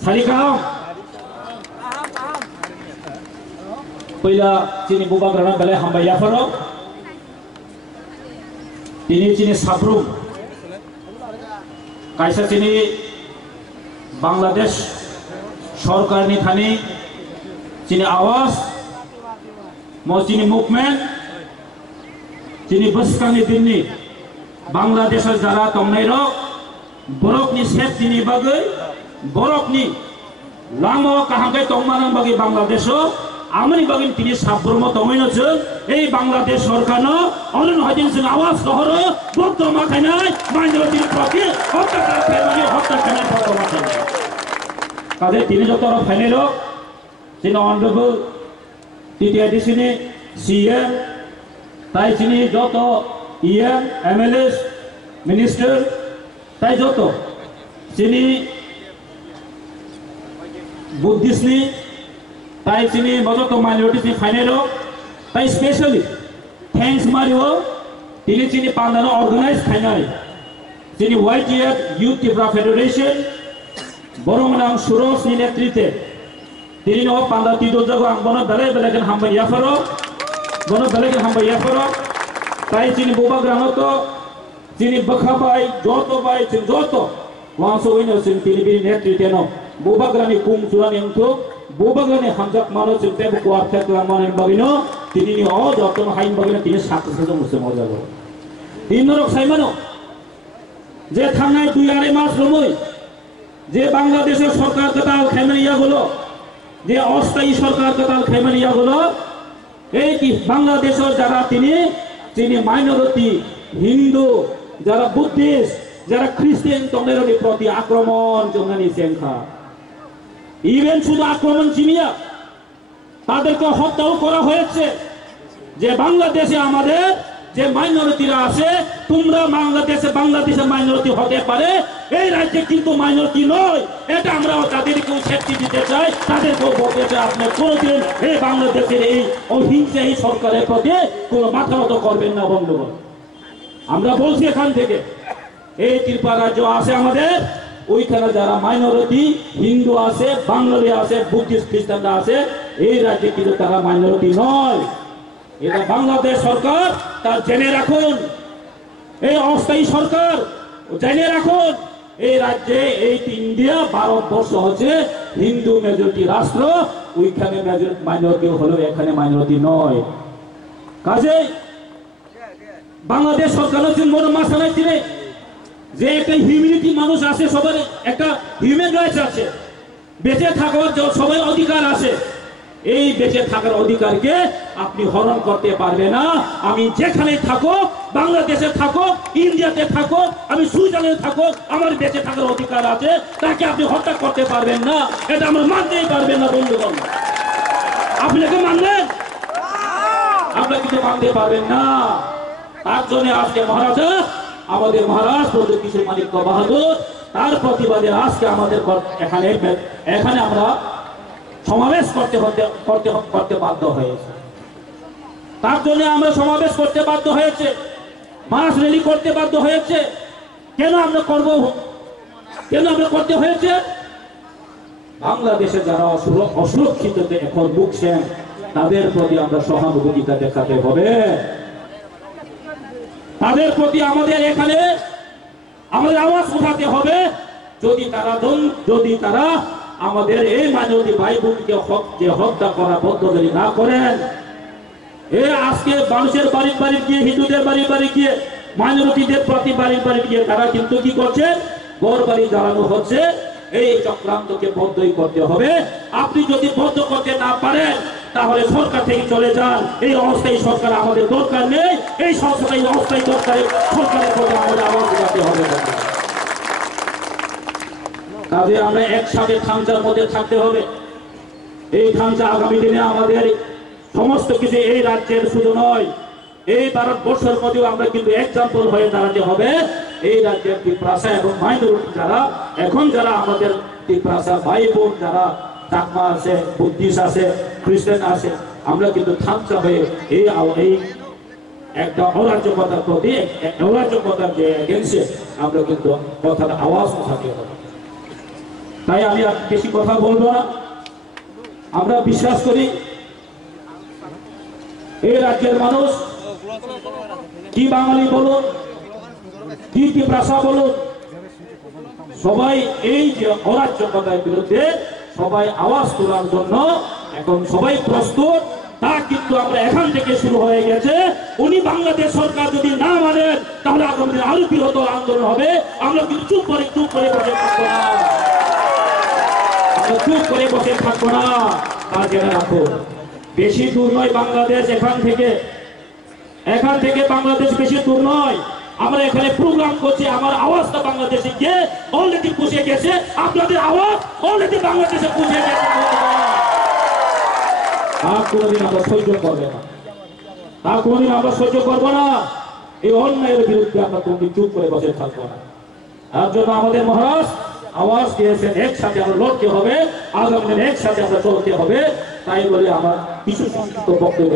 Salikam Pila sini buka kerana balai hamba Yafaro ini sini Sabrum Kaisa sini Bangladesh Sorkar ni thani sini Awas mau sini movement sini Baskani Dinni Bangladesh jara tomnairo borok ni set sini bagai borok ni lama kahagai tommanang bagi Bangladesh amani bagi tini Sabrum tomaino jeng Bangladesh Sorkar no onun hajin sing Awas kohoro bokto makhanai manjro tin proti hotta kar family hotta kana bokto makhanai kade tini jotor family sini honorable titi di sini CM tai sini joto EM MLS minister tai joto sini Buddhist ni tai sini joto minorities ni finalo tai specially thanks mario tini sini pandano organize khanai sini YTF Youth Tripura Federation Boromanang Suros ni netritwe tini no panda tido jago angbono belai belai hamba Yafaro bono belai hamba Yafaro tai sini boba granoto sini bakhabai joto bai sini joto wangso wino sini tini bini netritwe no boba grani kum suran engto boba grani hamjak mano sini tebu kuartet lamano bagino tini ni o joto no hain bagino tini sakse sejo musse moja go tinorok saimano je thangnai 2 মাস সময় যে বাংলাদেশের সরকার কাতাল খেমানিয়া হলো যে অস্থায়ী সরকার কাতাল খেমানিয়া হলো এই কি বাংলাদেশের যারা তিনি মাইনরিটি হিন্দু যারা বুদ্ধিস্ট যারা খ্রিস্টান তাদের প্রতি আক্রমণ জঙ্গনি সংখ্যা ইভেন শুধু আক্রমণ চিনিয়া তাদেরকে হত্যাও করা হয়েছে যে বাংলাদেশে আমাদের যে মাইনরিটিরা আছে তোমরা বাংলাদেশে মাইনরিটি হতে পারে এই রাজ্যে কিন্তু মাইনরিটি নয় এটা আমরা তাদেরকেও সেফটি দিতে চাই তাদেরকেও বলতে চাই আপনি কোনোদিন এই বাংলাদেশের এই অহিংসা এই সরকারের প্রতি কোনো মাথা নত করবেন না বন্ধুগণ আমরা বলছি এখান থেকে এই ত্রিপুরা রাজ্য আছে আমাদের ওইখানে যারা মাইনরিটি হিন্দু আছে বাঙালি আছে বুদ্ধিস্ট খ্রিস্টানরা আছে এই রাজ্যে কিন্তু তারা মাইনরিটি নয় এটা বাংলাদেশ সরকার তার জেনে রাখুন এই অস্থায়ী সরকার জেনে রাখুন এই রাজ্যে এই ইন্ডিয়া ভারতবর্ষ হচ্ছে হিন্দু মেজরিটি রাষ্ট্র ওইখানে মাইনরিটি হলো এখানে মাইনরিটি নয় কাজে বাংলাদেশ সরকার হচ্ছে মনোমাসানায় ছিল যে একটা হিউম্যানিটি মানুষ আছে সবার একটা হিউম্যান রাইটস আছে বেঁচে থাকার সবার অধিকার আছে এই বেঁচে থাকার অধিকারকে আপনি হরণ করতে পারবে না আমি যেখানে থাকো বাংলাদেশে থাকো ইন্ডিয়াতে থাকো আমি সুইজারল্যান্ডে থাকো আমার বেঁচে থাকার অধিকার আছে তাকে আপনি হত্যা করতে পারবেন না এটা আমরা মানতেই পারবেন না বন্ধুগণ আপনাকে মানবেন আপনারা কিছু মানতে পারবেন না তার জন্য আজকে মহারাজা আমাদের মহারাজ প্রদীপ কিশোর মানিক্য বাহাদুর তার প্রতিবাদে আজকে আমাদের এখানে আমরা সমাবেশ করতে বাধ্য হয়েছে তার জন্য আমরা সমাবেশ করতে বাধ্য হয়েছে মাস র্যালি করতে বাধ্য হয়েছে কেন আমরা করতে হয়েছে বাংলাদেশে যারা অসুরক্ষিত এখন ভুগছেন তাদের প্রতি আমরা সহানুভূতিটা দেখাতে হবে তাদের প্রতি আমাদের এখানে আমাদের আওয়াজ উঠাতে হবে যদি তারা আমাদের এই মাইনরিটি ভাই বোনকে হত্যা করা বন্ধ না করেন আজকে মানুষের বাড়ি গিয়ে হিন্দুদের বাড়ি গিয়ে মাইনরিটিদের প্রতি বাড়ি গিয়ে তারা কিন্তু কি করছে ঘর বাড়ি জ্বালানো হচ্ছে এই চক্রান্তকে বন্ধই করতে হবে আপনি যদি বন্ধ করতে না পারেন তাহলে সরকার থেকে চলে যান এই অস্থায়ী সরকার আমাদের দরকার নেই এই অস্থায়ী সরকারের প্রতি আমাদের আওয়াজ উঠাতে হবে কাজে আমরা একসাথে খামচার মধ্যে থাকতে হবে এই খামচা আগামী দিনে আমাদের সমস্ত কিছু এই রাজ্যের শুধু নয় এই ভারতবর্ষের মধ্যেও আমরা কিন্তু এক্সাম্পল হয়ে দাঁড়াতে হবে এই রাজ্যের ত্রিপুরাসা এবং মাইনরিটি যারা আমাদের ত্রিপুরাসা ভাই বোন যারা চাকমা আছে বুদ্ধিস্ট আছে খ্রিস্টান আছে আমরা কিন্তু খামচা হয়ে এই একটা অরাজ্যকতার প্রতি অরাজ্যকতার যে এগেন্সে আমরা কিন্তু কথার আওয়াজ উঠাতে হবে তাই আমি আর বেশি কথা বলবো না। আমরা বিশ্বাস করি এই রাজ্যের মানুষ, কি বাঙালি বলুন, কি ভাষা বলুন, সবাই এই যে অরাজ্যতার বিরুদ্ধে সবাই আওয়াজ তোলার জন্য এখন সবাই প্রস্তুত। তা কিন্তু আমরা এখান থেকে শুরু হয়ে গেছে। উনি বাংলাদেশ সরকার যদি না মানেন তাহলে আগামী দিনে আরো বৃহত্তর আন্দোলন হবে। আমরা কিন্তু চুপ করে বসে থাকবো না, চুপ করে বসে থাকবো না। তা জেনে রাখো, বেশি দূর নয় বাংলাদেশ, এখান থেকে বাংলাদেশ বেশি দূর নয়। আমরা এখানে প্রোগ্রাম করছি, আমার আওয়াজটা বাংলাদেশে গিয়ে অলরেডি পৌঁছে গেছে, আপনাদের আওয়াজ অলরেডি বাংলাদেশে পৌঁছে গেছে। আর কোনোদিন আমরা সহ্য করবো না, এই অন্যায়ের বিরুদ্ধে আমরা কোনদিন চুপ করে বসে থাকবো না। তার জন্য আমাদের মহারাজ আওয়াজ দিয়েছেন, একসাথে আমরা লড়তে হবে, আগামী দিনে একসাথে আমরা চলতে হবে। তাই বলে আমার কিছু বক্তব্য